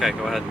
Okay, go ahead.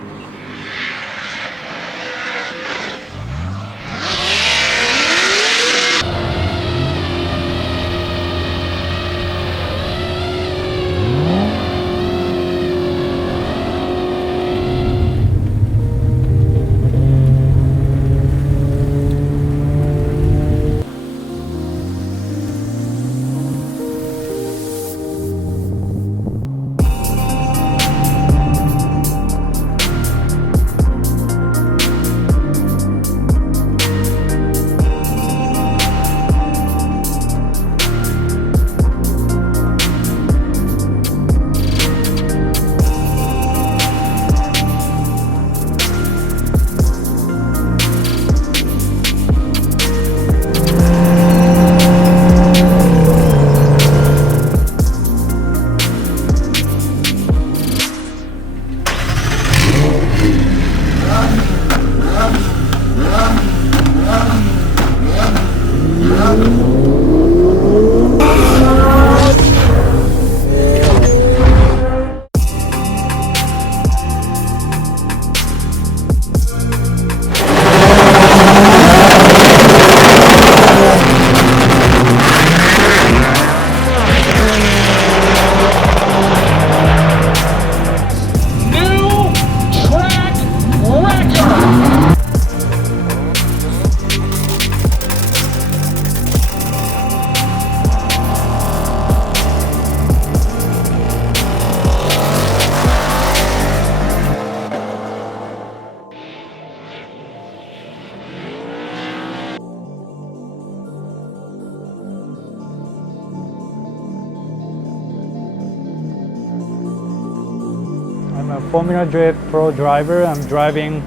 I'm a Formula Drift Pro driver. I'm driving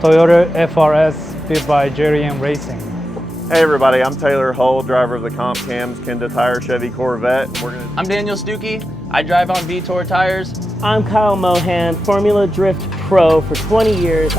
Toyota FRS built by JRM Racing. Hey everybody, I'm Taylor Hull, driver of the Comp Cams Kenda Tire Chevy Corvette. I'm Daniel Stuckey. I drive on Vtor tires. I'm Kyle Mohan, Formula Drift Pro for 20 years.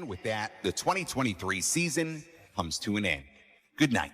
And with that, the 2023 season comes to an end. Good night.